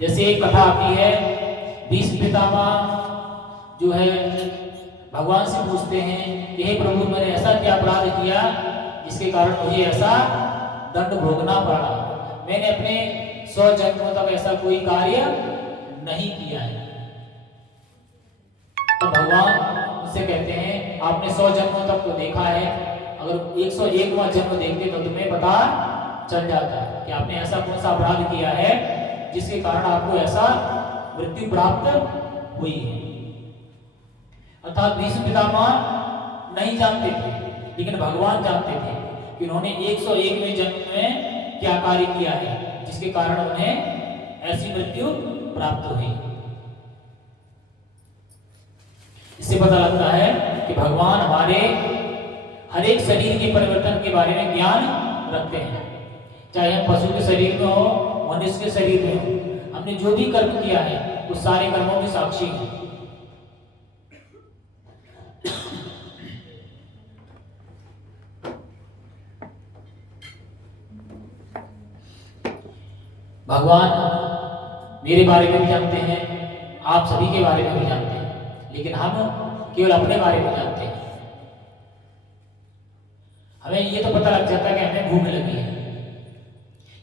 जैसे एक कथा आती है, भीष्म पितामह जो है भगवान से पूछते हैं कि हे प्रभु, मैंने ऐसा क्या अपराध किया जिसके कारण मुझे ऐसा दंड भोगना पड़ा। मैंने अपने 100 जन्मों तक ऐसा कोई कार्य नहीं किया है। तो भगवान उससे कहते हैं, आपने 100 जन्मों तक तो देखा है, अगर 101वां जन्म देखते तो तुम्हें पता चल जाता है कि आपने ऐसा कौन सा अपराध किया है जिसके कारण आपको ऐसा मृत्यु प्राप्त हुई है। अर्थात भीष्म पितामह नहीं जानते थे, लेकिन भगवान जानते थे कि उन्होंने 101वें जन्म में क्या कार्य किया है जिसके कारण उन्हें ऐसी मृत्यु प्राप्त हुई। इससे पता लगता है कि भगवान हमारे हर एक शरीर के परिवर्तन के बारे में ज्ञान रखते हैं, चाहे हम पशु के शरीर में हो, मनुष्य के शरीर में हो। हमने जो भी कर्म किया है उस सारे कर्मों के साक्षी हैं। भगवान मेरे बारे में भी जानते हैं, आप सभी के बारे में भी जानते हैं, लेकिन हम केवल अपने बारे में जानते हैं। हमें ये तो पता लग जाता है कि हमें भूख लगी है,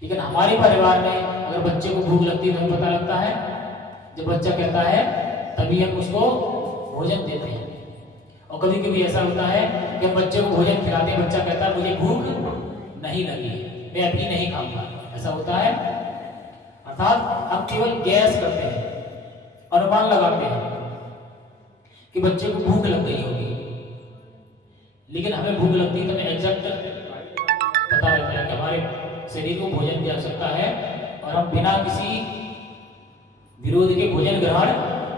लेकिन हमारे परिवार में अगर बच्चे को भूख लगती है तो हमें पता लगता है जब बच्चा कहता है तभी हम उसको भोजन देते हैं। और कभी कभी ऐसा होता है कि हम बच्चे को भोजन खिलाते हैं, बच्चा कहता है मुझे भूख नहीं लगी, मैं अभी नहीं खाऊंगा, ऐसा होता है। अर्थात हम केवल गैस करते हैं, अनुमान लगाते हैं कि बच्चे को भूख लग गई होगी, लेकिन हमें भूख लगती है तो हमें एग्जैक्ट पता रहता है कि हमारे शरीर को भोजन की आवश्यकता है और हम बिना किसी विरोध के भोजन ग्रहण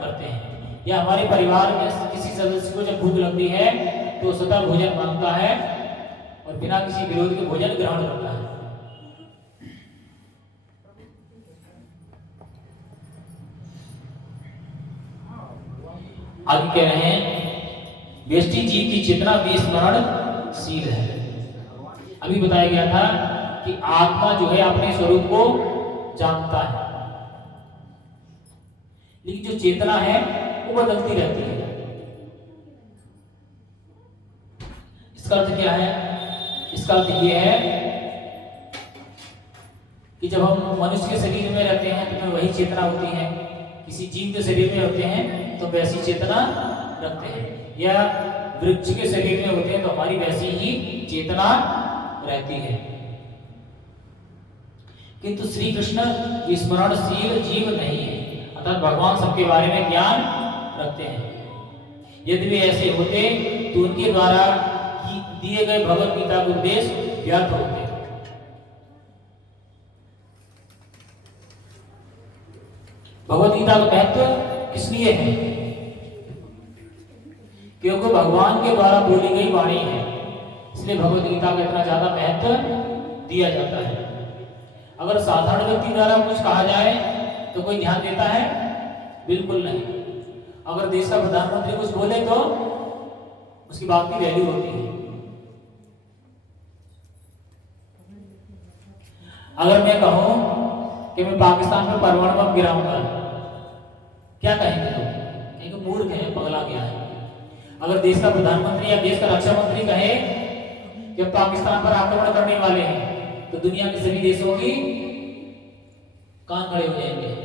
करते हैं। या हमारे परिवार में किसी सदस्य को जब भूख लगती है तो स्वतः भोजन मांगता है और बिना किसी विरोध के भोजन ग्रहण करता है। आगे कह रहे हैं, व्यष्टि जीव की चेतना विस्मरणशील है। अभी बताया गया था कि आत्मा जो है अपने स्वरूप को जानता है, लेकिन जो चेतना है वो बदलती रहती है। इसका अर्थ क्या है? इसका अर्थ ये है कि जब हम मनुष्य के शरीर में रहते हैं तो वही चेतना होती है, किसी जीव के शरीर में होते हैं तो वैसी चेतना रखते हैं, या वृक्ष के शरीर में होते हैं तो हमारी वैसी ही चेतना रहती है। किंतु श्री कृष्ण विस्मरणशील जीव नहीं है, अर्थात भगवान सबके बारे में ज्ञान रखते हैं। यदि वे ऐसे होते तो उनके द्वारा दिए गए भगवत गीता के उपदेश व्यर्थ होते। भगवत गीता का महत्व किस लिए है? क्योंकि भगवान के द्वारा बोली गई वाणी है, इसलिए भगवत गीता का इतना ज्यादा महत्व दिया जाता है। अगर साधारण व्यक्ति द्वारा कुछ कहा जाए तो कोई ध्यान देता है? बिल्कुल नहीं। अगर देश का प्रधानमंत्री कुछ बोले तो उसकी बात की वैल्यू होती है। अगर मैं कहूं कि मैं पाकिस्तान में परमाणु बम गिराऊंगा, क्या कहेंगे लोग? कहेंगे मूर्ख है, पगला गया है। अगर देश का प्रधानमंत्री या देश का रक्षा मंत्री कहे कि पाकिस्तान पर आक्रमण करने वाले हैं तो दुनिया के सभी देशों की कान खड़े हो जाएंगे।